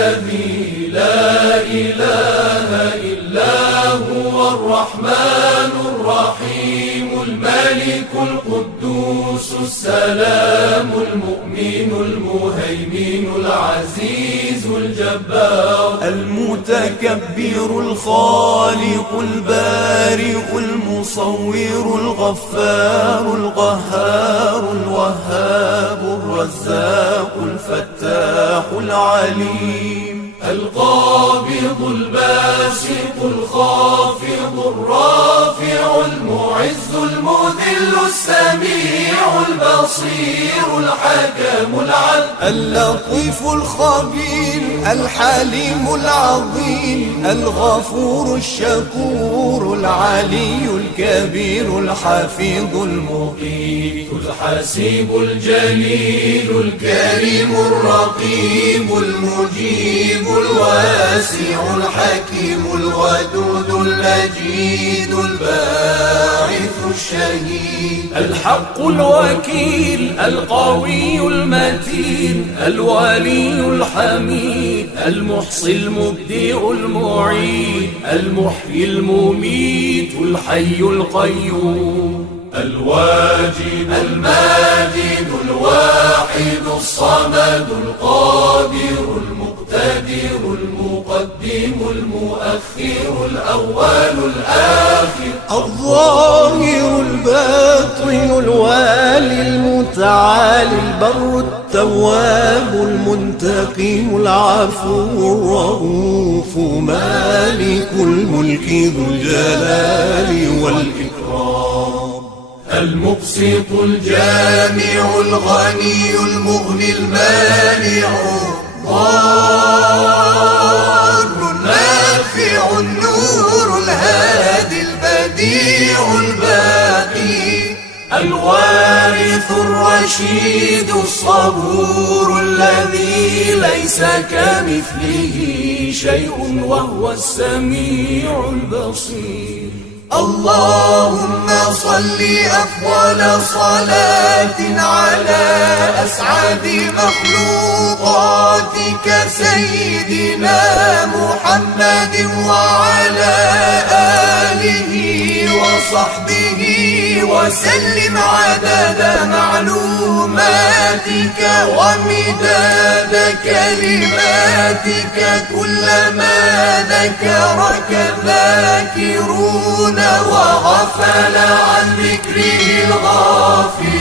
الذي لا إله إلا هو الرحمن الرحيم الملك القدوس السلام المؤمن المهيمن العزيز الجبار المتكبر الخالق البارئ المصور الغفار القهار الوهاب الرزاق الفتاح العليم القابض الباسط الخافض الرافع المعز المذل السميع البصير الحكم العدل اللطيف الخبير الحليم العظيم الغفور الشكور العلي الكبير الحفيظ المقيت الحسيب الجليل الكريم الرقيب المجيب الواسع الحكيم الودود المجيد الباعث الشهيد الحق الوكيل القوي المتين الولي الحميد المحصي المبدئ المعيد المحيي المميت الحي القيوم الواجد الماجد الواحد الصمد القادر المقتدر المقدم المؤخر الأول الآخر الظاهر الباطن الوالي المتعالي البر التواب المنتقم العفو الرؤوف مالك الملك ذو الجلال والإكرام المبسط الجامع الغني المغني المانع الضار النافع النور الهادي البديع الباقي الوارث الرشيد الصبور الذي ليس كمثله شيء وهو السميع البصير اللهم صل أفضل صلاة على أسعد مخلوقاتك سيدنا محمد وعلى آله وصحبه وسلم عدد معلوماتك ومداد كلماتك كلما ذكرك ذاكرون وغفل عن ذكره الغافلون